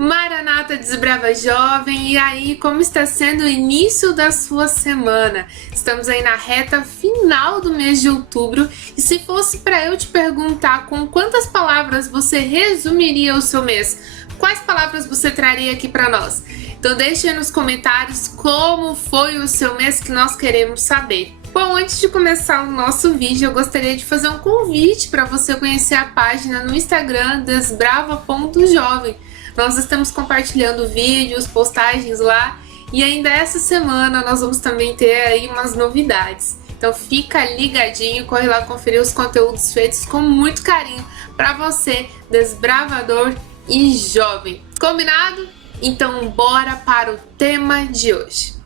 Maranata Desbrava Jovem, e aí, como está sendo o início da sua semana? Estamos aí na reta final do mês de outubro, e se fosse para eu te perguntar com quantas palavras você resumiria o seu mês, quais palavras você traria aqui para nós? Então deixe aí nos comentários como foi o seu mês, que nós queremos saber. Bom, antes de começar o nosso vídeo, eu gostaria de fazer um convite para você conhecer a página no Instagram desbrava.jovem. Nós estamos compartilhando vídeos, postagens lá, e ainda essa semana nós vamos também ter aí umas novidades. Então fica ligadinho, corre lá conferir os conteúdos feitos com muito carinho para você, desbravador e jovem. Combinado? Então bora para o tema de hoje.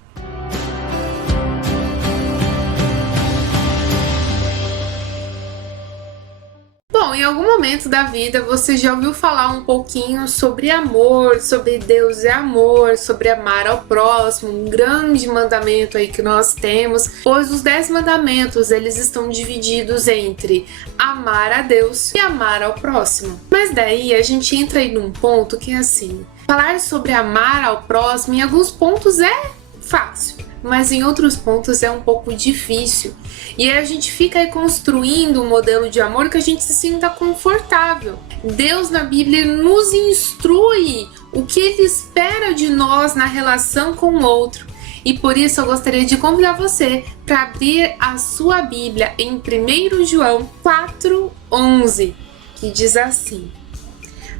Bom, em algum momento da vida você já ouviu falar um pouquinho sobre amor, sobre Deus é amor, sobre amar ao próximo, um grande mandamento aí que nós temos, pois os 10 mandamentos eles estão divididos entre amar a Deus e amar ao próximo. Mas daí a gente entra aí num ponto que é assim, falar sobre amar ao próximo em alguns pontos é fácil, mas em outros pontos é um pouco difícil. E aí a gente fica aí construindo um modelo de amor que a gente se sinta confortável. Deus na Bíblia nos instrui o que Ele espera de nós na relação com o outro. E por isso eu gostaria de convidar você para abrir a sua Bíblia em 1 João 4:11, que diz assim: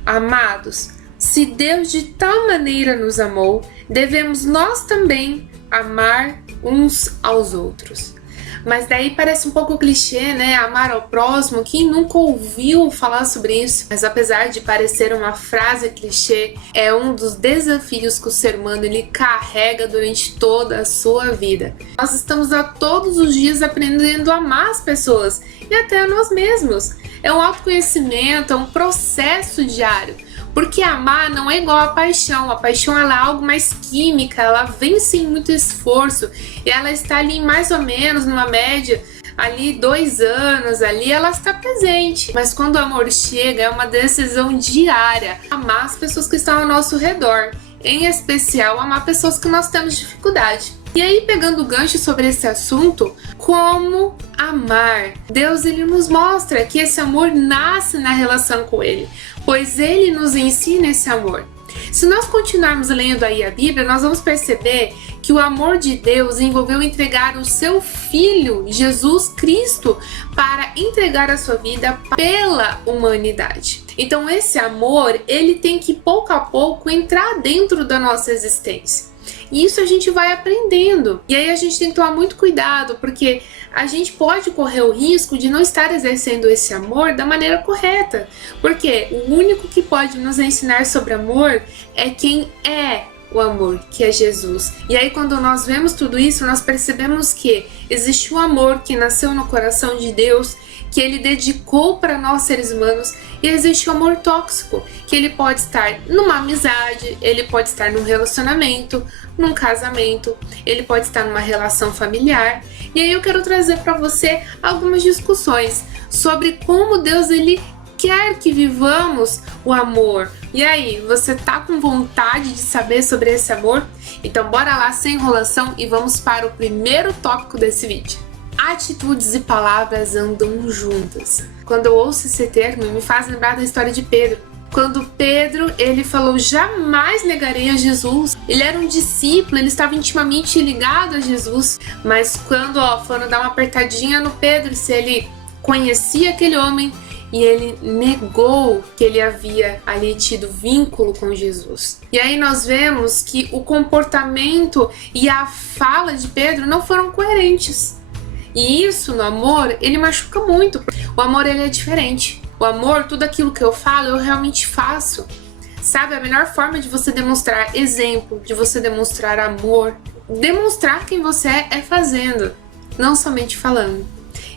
Amados, se Deus de tal maneira nos amou, devemos nós também amar uns aos outros. Mas daí parece um pouco clichê, né? Amar ao próximo. Quem nunca ouviu falar sobre isso? Mas apesar de parecer uma frase clichê, é um dos desafios que o ser humano ele carrega durante toda a sua vida. Nós estamos a todos os dias aprendendo a amar as pessoas e até a nós mesmos. É um autoconhecimento, é um processo diário. Porque amar não é igual a paixão ela é algo mais química, ela vem sem muito esforço e ela está ali mais ou menos numa média, ali 2 anos, ali ela está presente. Mas quando o amor chega é uma decisão diária, amar as pessoas que estão ao nosso redor, em especial amar pessoas que nós temos dificuldade. E aí, pegando o gancho sobre esse assunto, como amar? Deus ele nos mostra que esse amor nasce na relação com Ele, pois Ele nos ensina esse amor. Se nós continuarmos lendo aí a Bíblia, nós vamos perceber que o amor de Deus envolveu entregar o seu Filho, Jesus Cristo, para entregar a sua vida pela humanidade. Então esse amor, ele tem que pouco a pouco entrar dentro da nossa existência. E isso a gente vai aprendendo. E aí a gente tem que tomar muito cuidado, porque a gente pode correr o risco de não estar exercendo esse amor da maneira correta. Porque o único que pode nos ensinar sobre amor é quem é o amor, que é Jesus. E aí quando nós vemos tudo isso, nós percebemos que existe um amor que nasceu no coração de Deus, que Ele dedicou para nós seres humanos, e existe o amor tóxico, que ele pode estar numa amizade, ele pode estar num relacionamento, num casamento, ele pode estar numa relação familiar. E aí eu quero trazer para você algumas discussões sobre como Deus ele quer que vivamos o amor. E aí, você tá com vontade de saber sobre esse amor? Então bora lá, sem enrolação, e vamos para o primeiro tópico desse vídeo. Atitudes e palavras andam juntas. Quando eu ouço esse termo, me faz lembrar da história de Pedro. Quando Pedro, ele falou, jamais negarei a Jesus. Ele era um discípulo, ele estava intimamente ligado a Jesus. Mas quando foram dar uma apertadinha no Pedro, se ele conhecia aquele homem, e ele negou que ele havia ali tido vínculo com Jesus. E aí nós vemos que o comportamento e a fala de Pedro não foram coerentes. E isso no amor, ele machuca muito. O amor, ele é diferente. O amor, tudo aquilo que eu falo, eu realmente faço. Sabe, a melhor forma de você demonstrar exemplo, de você demonstrar amor, demonstrar quem você é fazendo, não somente falando.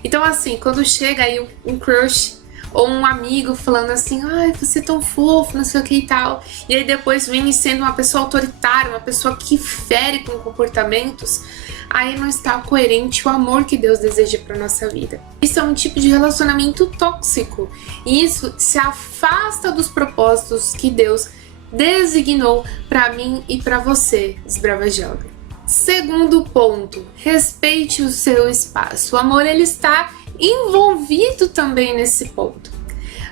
Então assim, quando chega aí um crush, ou um amigo falando assim, ai, você é tão fofo, não sei o que e tal, e aí depois vem sendo uma pessoa autoritária, uma pessoa que fere com comportamentos, aí não está coerente o amor que Deus deseja para nossa vida. Isso é um tipo de relacionamento tóxico, e isso se afasta dos propósitos que Deus designou para mim e para você, desbrava jovem. Segundo ponto, respeite o seu espaço. O amor, ele está envolvido também nesse ponto.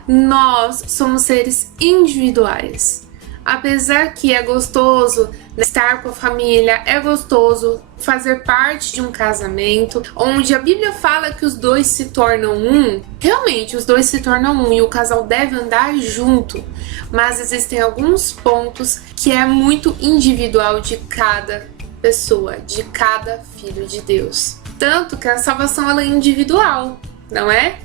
Nós somos seres individuais. Apesar que é gostoso estar com a família, é gostoso fazer parte de um casamento, onde a Bíblia fala que os dois se tornam um, realmente os dois se tornam um e o casal deve andar junto, mas existem alguns pontos que é muito individual de cada pessoa, de cada filho de Deus. Tanto que a salvação ela é individual, não é?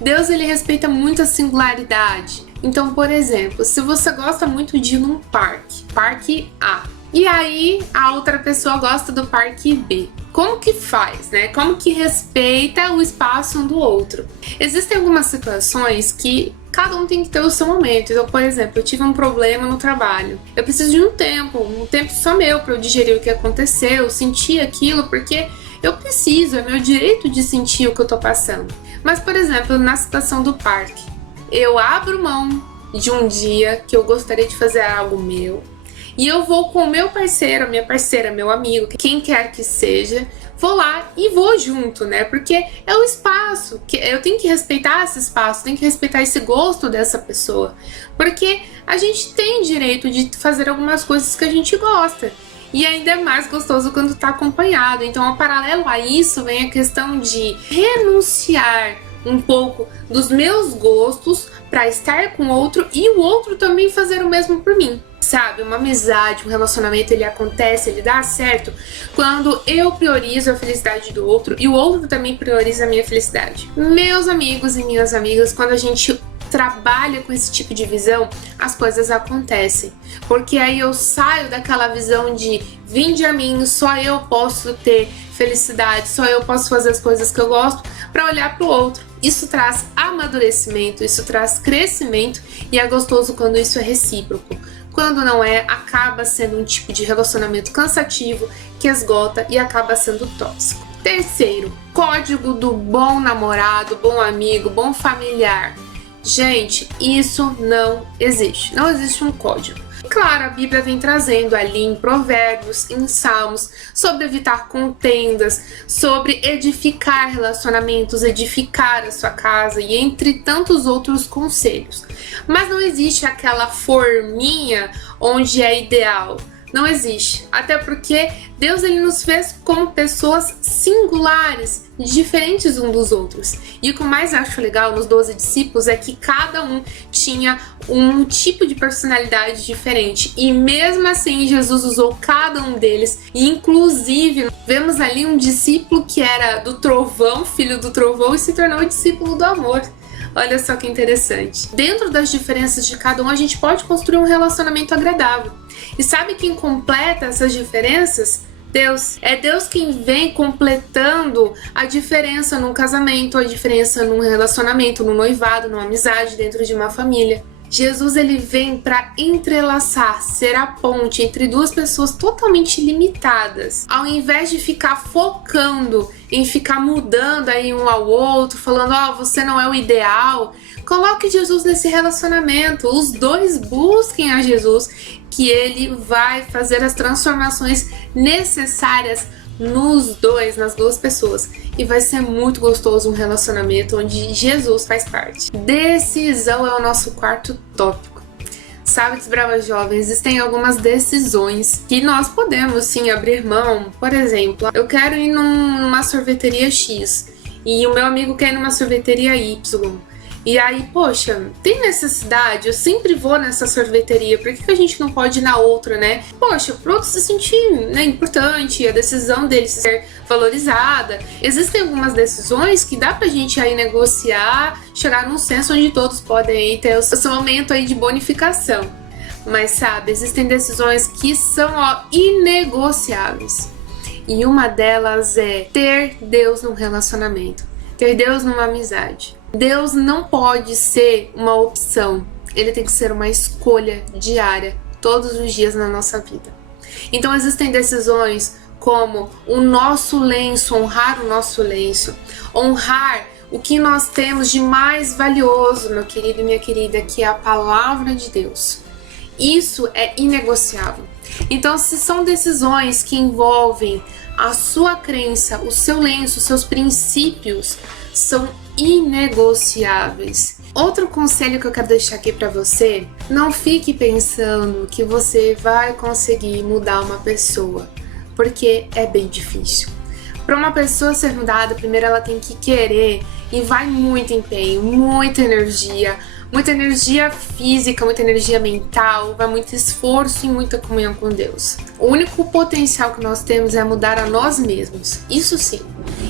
Deus ele respeita muito a singularidade. Então, por exemplo, se você gosta muito de ir num parque A, e aí a outra pessoa gosta do parque B, como que faz, né? Como que respeita o espaço um do outro? Existem algumas situações que cada um tem que ter o seu momento. Então, por exemplo, eu tive um problema no trabalho. Eu preciso de um tempo só meu para eu digerir o que aconteceu, sentir aquilo, porque eu preciso, é meu direito de sentir o que eu tô passando. Mas, por exemplo, na situação do parque, eu abro mão de um dia que eu gostaria de fazer algo meu e eu vou com o meu parceiro, minha parceira, meu amigo, quem quer que seja, vou lá e vou junto, né? Porque é o espaço, que eu tenho que respeitar esse espaço, tenho que respeitar esse gosto dessa pessoa, porque a gente tem direito de fazer algumas coisas que a gente gosta. E ainda é mais gostoso quando está acompanhado. Então, ao paralelo a isso, vem a questão de renunciar um pouco dos meus gostos para estar com o outro e o outro também fazer o mesmo por mim. Sabe, uma amizade, um relacionamento, ele acontece, ele dá certo quando eu priorizo a felicidade do outro e o outro também prioriza a minha felicidade. Meus amigos e minhas amigas, quando a gente trabalha com esse tipo de visão, as coisas acontecem. Porque aí eu saio daquela visão de vinde a mim, só eu posso ter felicidade, só eu posso fazer as coisas que eu gosto, para olhar para o outro. Isso traz amadurecimento, isso traz crescimento e é gostoso quando isso é recíproco. Quando não é, acaba sendo um tipo de relacionamento cansativo que esgota e acaba sendo tóxico. Terceiro, código do bom namorado, bom amigo, bom familiar. Gente, isso não existe. Não existe um código. Claro, a Bíblia vem trazendo ali em Provérbios, em Salmos, sobre evitar contendas, sobre edificar relacionamentos, edificar a sua casa e entre tantos outros conselhos. Mas não existe aquela forminha onde é ideal. Não existe. Até porque Deus ele nos fez como pessoas singulares, diferentes uns dos outros. E o que eu mais acho legal nos 12 discípulos é que cada um tinha um tipo de personalidade diferente. E mesmo assim, Jesus usou cada um deles. E inclusive, vemos ali um discípulo que era do trovão, filho do trovão, e se tornou discípulo do amor. Olha só que interessante. Dentro das diferenças de cada um, a gente pode construir um relacionamento agradável. E sabe quem completa essas diferenças? Deus. É Deus quem vem completando a diferença num casamento, a diferença num relacionamento, num noivado, numa amizade, dentro de uma família. Jesus ele vem para entrelaçar, ser a ponte entre duas pessoas totalmente limitadas. Ao invés de ficar focando em ficar mudando aí um ao outro, falando, você não é o ideal, coloque Jesus nesse relacionamento. Os dois busquem a Jesus, que ele vai fazer as transformações necessárias nos dois, nas duas pessoas. E vai ser muito gostoso um relacionamento onde Jesus faz parte. Decisão é o nosso quarto tópico. Sabe, desbravas jovens, existem algumas decisões que nós podemos sim abrir mão. Por exemplo, eu quero ir numa sorveteria X e o meu amigo quer ir numa sorveteria Y. E aí, poxa, tem necessidade? Eu sempre vou nessa sorveteria, por que a gente não pode ir na outra, né? Poxa, pro outro se sentir, né, importante, a decisão dele ser valorizada. Existem algumas decisões que dá pra gente aí negociar, chegar num senso onde todos podem aí ter o seu momento aí de bonificação. Mas sabe, existem decisões que são inegociáveis. E uma delas é ter Deus num relacionamento, ter Deus numa amizade. Deus não pode ser uma opção, ele tem que ser uma escolha diária, todos os dias na nossa vida. Então existem decisões como o nosso lenço, honrar o nosso lenço, honrar o que nós temos de mais valioso, meu querido e minha querida, que é a palavra de Deus. Isso é inegociável. Então, se são decisões que envolvem a sua crença, o seu lenço, os seus princípios, são inegociáveis. Outro conselho que eu quero deixar aqui pra você: não fique pensando que você vai conseguir mudar uma pessoa, porque é bem difícil. Para uma pessoa ser mudada, primeiro ela tem que querer, e vai muito empenho, muita energia física, muita energia mental, vai muito esforço e muita comunhão com Deus. O único potencial que nós temos é mudar a nós mesmos, isso sim.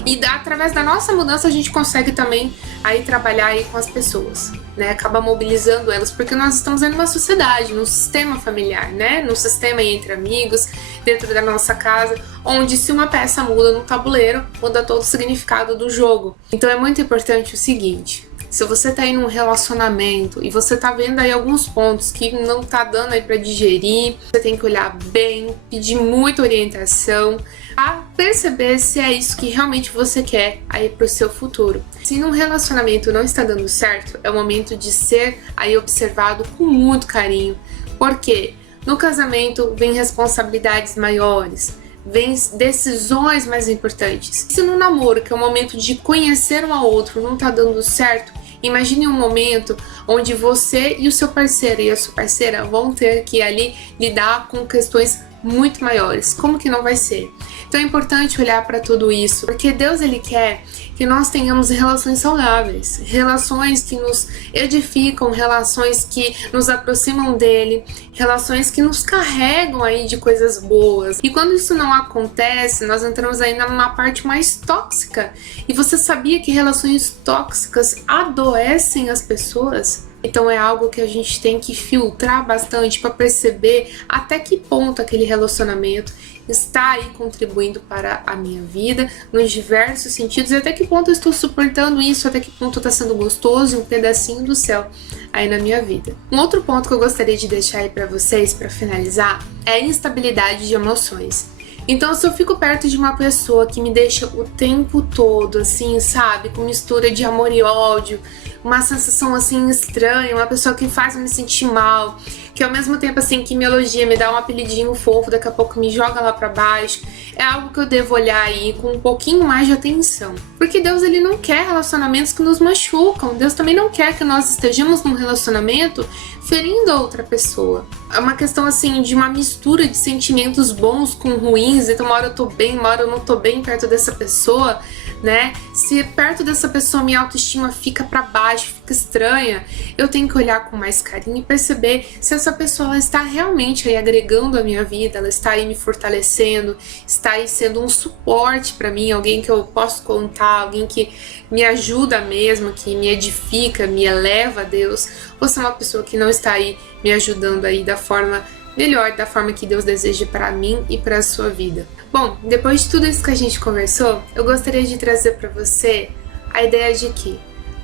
E através da nossa mudança a gente consegue também aí trabalhar aí com as pessoas, né? Acaba mobilizando elas, porque nós estamos em uma sociedade, num sistema familiar, né? Num sistema entre amigos, dentro da nossa casa, onde se uma peça muda no tabuleiro, muda todo o significado do jogo. Então é muito importante o seguinte: se você tá aí num relacionamento e você tá vendo aí alguns pontos que não tá dando aí pra digerir, você tem que olhar bem, pedir muita orientação, a perceber se é isso que realmente você quer aí pro seu futuro. Se num relacionamento não está dando certo, é o momento de ser aí observado com muito carinho, porque no casamento vem responsabilidades maiores, vem decisões mais importantes. Se no namoro, que é o momento de conhecer um ao outro, não tá dando certo, imagine um momento onde você e o seu parceiro e a sua parceira vão ter que ali lidar com questões muito maiores. Como que não vai ser? Então é importante olhar para tudo isso, porque Deus, ele quer que nós tenhamos relações saudáveis, relações que nos edificam, relações que nos aproximam dele, relações que nos carregam aí de coisas boas. E quando isso não acontece, nós entramos aí numa parte mais tóxica. E você sabia que relações tóxicas adoecem as pessoas? Então é algo que a gente tem que filtrar bastante para perceber até que ponto aquele relacionamento está aí contribuindo para a minha vida nos diversos sentidos, e até que ponto eu estou suportando isso, até que ponto está sendo gostoso, um pedacinho do céu aí na minha vida. Um outro ponto que eu gostaria de deixar aí para vocês, para finalizar, é a instabilidade de emoções. Então, se eu fico perto de uma pessoa que me deixa o tempo todo, assim, sabe, com mistura de amor e ódio, uma sensação, assim, estranha, uma pessoa que faz eu me sentir mal, que ao mesmo tempo, assim, que me elogia, me dá um apelidinho fofo, daqui a pouco me joga lá pra baixo, é algo que eu devo olhar aí com um pouquinho mais de atenção. Porque Deus, ele não quer relacionamentos que nos machucam. Deus também não quer que nós estejamos num relacionamento ferindo a outra pessoa. É uma questão, assim, de uma mistura de sentimentos bons com ruins. Então, uma hora eu tô bem, uma hora eu não tô bem perto dessa pessoa, né? Se perto dessa pessoa minha autoestima fica pra baixo, fica estranha, eu tenho que olhar com mais carinho e perceber se essa pessoa ela está realmente aí agregando a minha vida, ela está aí me fortalecendo, está aí sendo um suporte pra mim, alguém que eu posso contar, alguém que me ajuda mesmo, que me edifica, me eleva a Deus, ou se é uma pessoa que não está aí me ajudando aí da forma melhor, da forma que Deus deseja para mim e para a sua vida. Bom, depois de tudo isso que a gente conversou, eu gostaria de trazer para você a ideia de que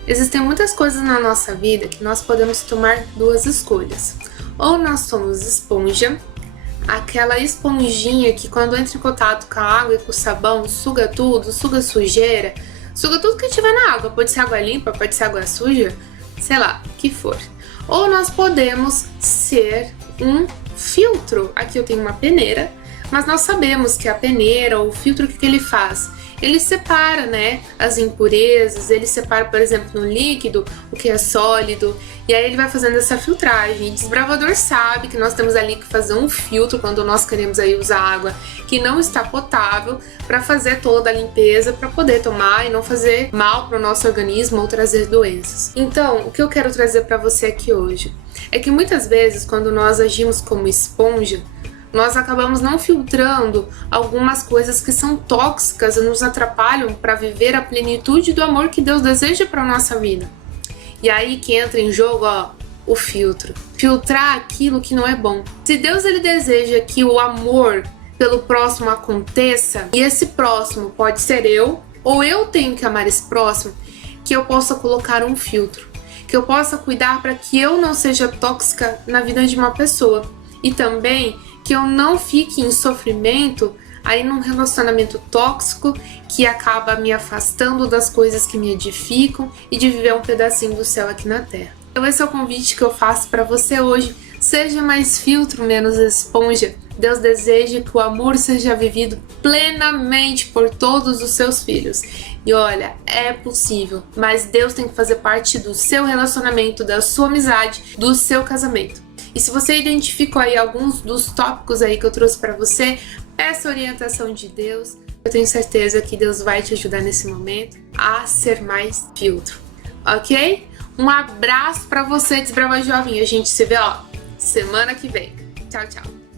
existem muitas coisas na nossa vida que nós podemos tomar duas escolhas. Ou nós somos esponja, aquela esponjinha que quando entra em contato com a água e com o sabão, suga tudo, suga sujeira, suga tudo que tiver na água, pode ser água limpa, pode ser água suja, sei lá, o que for. Ou nós podemos ser um filtro. Aqui eu tenho uma peneira, mas nós sabemos que a peneira ou o filtro, o que ele faz? Ele separa, né, as impurezas, ele separa, por exemplo, no líquido o que é sólido, e aí ele vai fazendo essa filtragem. E desbravador sabe que nós temos ali que fazer um filtro quando nós queremos aí usar água que não está potável, para fazer toda a limpeza, para poder tomar e não fazer mal para o nosso organismo ou trazer doenças. Então, o que eu quero trazer para você aqui hoje é que muitas vezes quando nós agimos como esponja, nós acabamos não filtrando algumas coisas que são tóxicas e nos atrapalham para viver a plenitude do amor que Deus deseja para nossa vida. E aí que entra em jogo, ó, o filtro. Filtrar aquilo que não é bom. Se Deus, ele deseja que o amor pelo próximo aconteça, e esse próximo pode ser eu, ou eu tenho que amar esse próximo, que eu possa colocar um filtro, que eu possa cuidar para que eu não seja tóxica na vida de uma pessoa, e também que eu não fique em sofrimento aí num relacionamento tóxico que acaba me afastando das coisas que me edificam e de viver um pedacinho do céu aqui na terra. Então esse é o convite que eu faço para você hoje. Seja mais filtro, menos esponja. Deus deseja que o amor seja vivido plenamente por todos os seus filhos. E olha, é possível, mas Deus tem que fazer parte do seu relacionamento, da sua amizade, do seu casamento. E se você identificou aí alguns dos tópicos aí que eu trouxe para você, peça orientação de Deus. Eu tenho certeza que Deus vai te ajudar nesse momento a ser mais filtro, ok? Um abraço para você, Desbrava Jovem. A gente se vê, semana que vem. Tchau, tchau.